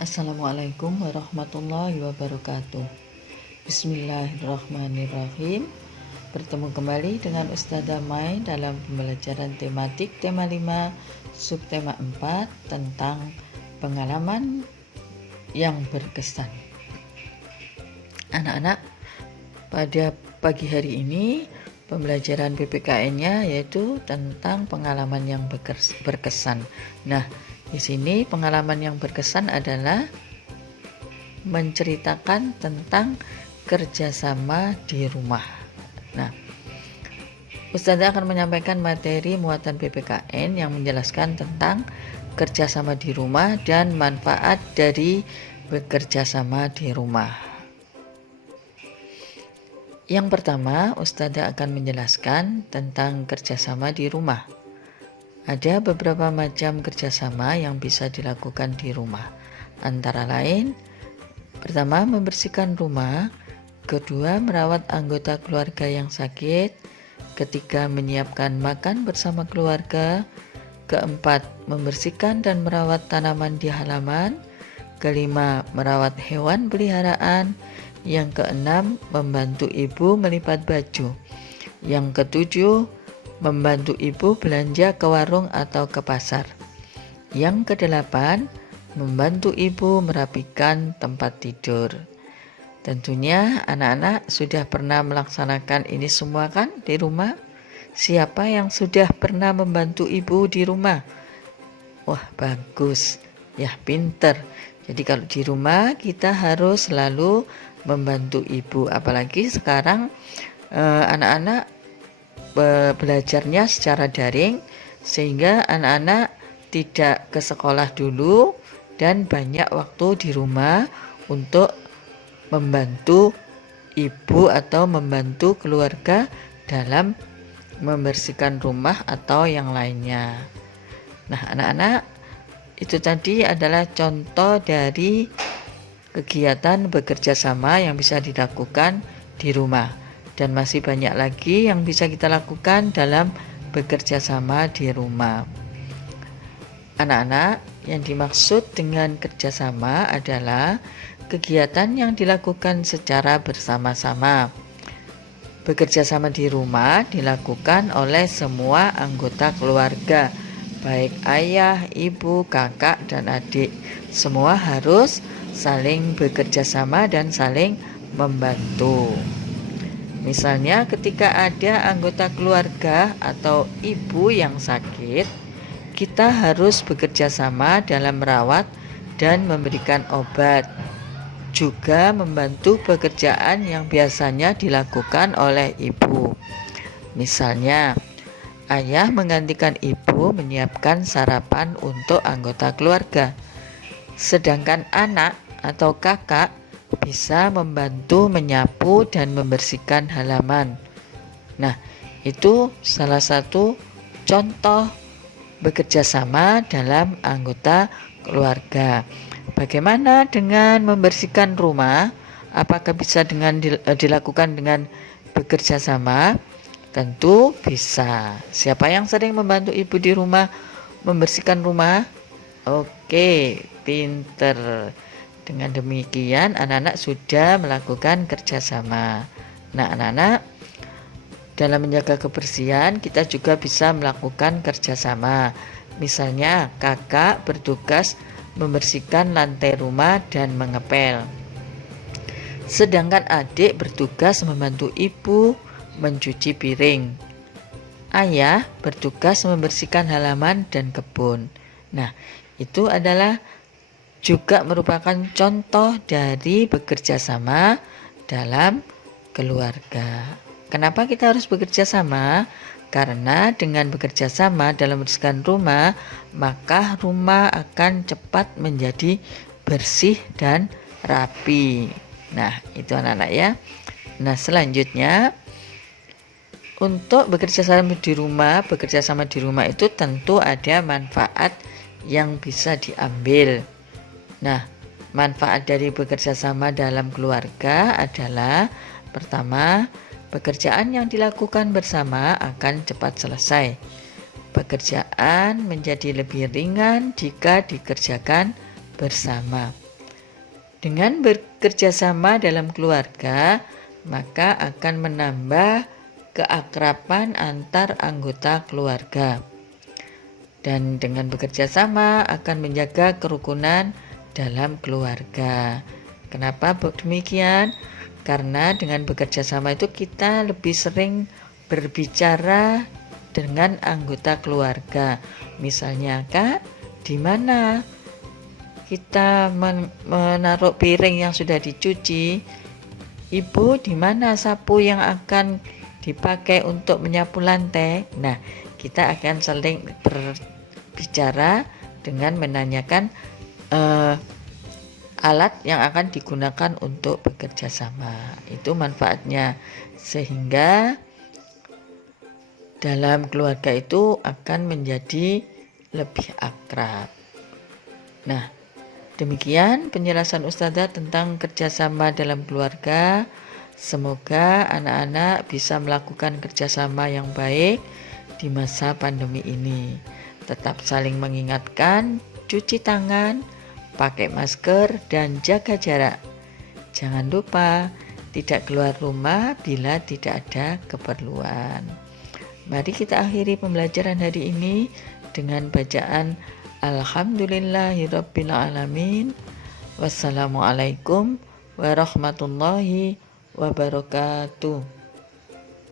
Assalamualaikum warahmatullahi wabarakatuh. Bismillahirrahmanirrahim. Bertemu kembali dengan Ustazah Mai dalam pembelajaran tematik tema 5 subtema 4 tentang pengalaman yang berkesan. Anak-anak, pada pagi hari ini pembelajaran PPKN-nya yaitu tentang pengalaman yang berkesan. Nah, di sini pengalaman yang berkesan adalah menceritakan tentang kerjasama di rumah. Nah, Ustazah akan menyampaikan materi muatan PPKN yang menjelaskan tentang kerjasama di rumah dan manfaat dari bekerjasama di rumah. Yang pertama, Ustazah akan menjelaskan tentang kerjasama di rumah. Ada beberapa macam kerjasama yang bisa dilakukan di rumah. Antara lain, pertama, membersihkan rumah. Kedua, merawat anggota keluarga yang sakit. Ketiga, menyiapkan makan bersama keluarga. Keempat, membersihkan dan merawat tanaman di halaman. Kelima, merawat hewan peliharaan. Yang keenam, membantu ibu melipat baju. Yang ketujuh, membantu ibu belanja ke warung atau ke pasar. Yang kedelapan, membantu ibu merapikan tempat tidur. Tentunya anak-anak sudah pernah melaksanakan ini semua kan di rumah? Siapa yang sudah pernah membantu ibu di rumah? Wah, bagus. Ya, pinter. Jadi kalau di rumah kita harus selalu membantu ibu. Apalagi sekarang anak-anak belajarnya secara daring, sehingga anak-anak tidak ke sekolah dulu dan banyak waktu di rumah untuk membantu ibu atau membantu keluarga dalam membersihkan rumah atau yang lainnya. Nah, anak-anak, itu tadi adalah contoh dari kegiatan bekerja sama yang bisa dilakukan di rumah. Dan masih banyak lagi yang bisa kita lakukan dalam bekerja sama di rumah. Anak-anak, yang dimaksud dengan kerjasama adalah kegiatan yang dilakukan secara bersama-sama. Bekerja sama di rumah dilakukan oleh semua anggota keluarga, baik ayah, ibu, kakak, dan adik. Semua harus saling bekerja sama dan saling membantu. Misalnya ketika ada anggota keluarga atau ibu yang sakit, kita harus bekerja sama dalam merawat dan memberikan obat. Juga membantu pekerjaan yang biasanya dilakukan oleh ibu. Misalnya, ayah menggantikan ibu menyiapkan sarapan untuk anggota keluarga. Sedangkan anak atau kakak bisa membantu menyapu dan membersihkan halaman. Nah, itu salah satu contoh bekerja sama dalam anggota keluarga. Bagaimana dengan membersihkan rumah? Apakah bisa dilakukan dengan bekerja sama? Tentu bisa. Siapa yang sering membantu ibu di rumah membersihkan rumah? Oke, pinter. Dengan demikian, anak-anak sudah melakukan kerjasama. Nah, anak-anak, dalam menjaga kebersihan, kita juga bisa melakukan kerjasama. Misalnya, kakak bertugas membersihkan lantai rumah dan mengepel. Sedangkan adik bertugas membantu ibu mencuci piring. Ayah bertugas membersihkan halaman dan kebun. Nah, itu adalah juga merupakan contoh dari bekerja sama dalam keluarga. Kenapa kita harus bekerja sama? Karena dengan bekerja sama dalam membersihkan rumah, maka rumah akan cepat menjadi bersih dan rapi. Nah, itu anak-anak ya. Nah, selanjutnya, untuk bekerja sama di rumah itu tentu ada manfaat yang bisa diambil. Nah, manfaat dari bekerja sama dalam keluarga adalah pertama, pekerjaan yang dilakukan bersama akan cepat selesai. Pekerjaan menjadi lebih ringan jika dikerjakan bersama. Dengan bekerja sama dalam keluarga, maka akan menambah keakraban antar anggota keluarga. Dan dengan bekerja sama akan menjaga kerukunan dalam keluarga. Kenapa demikian? Karena dengan bekerja sama itu kita lebih sering berbicara dengan anggota keluarga. Misalnya, Kak, di mana kita menaruh piring yang sudah dicuci? Ibu, di mana sapu yang akan dipakai untuk menyapu lantai? Nah, kita akan saling berbicara dengan menanyakan alat yang akan digunakan untuk bekerja sama. Itu manfaatnya, sehingga dalam keluarga itu akan menjadi lebih akrab. Nah, demikian penjelasan Ustazah tentang kerjasama dalam keluarga. Semoga anak-anak bisa melakukan kerjasama yang baik di masa pandemi ini. Tetap saling mengingatkan, cuci tangan, pakai masker, dan jaga jarak. Jangan lupa tidak keluar rumah bila tidak ada keperluan. Mari kita akhiri pembelajaran hari ini dengan bacaan Alhamdulillahirabbil alamin. Wassalamualaikum warahmatullahi wabarakatuh.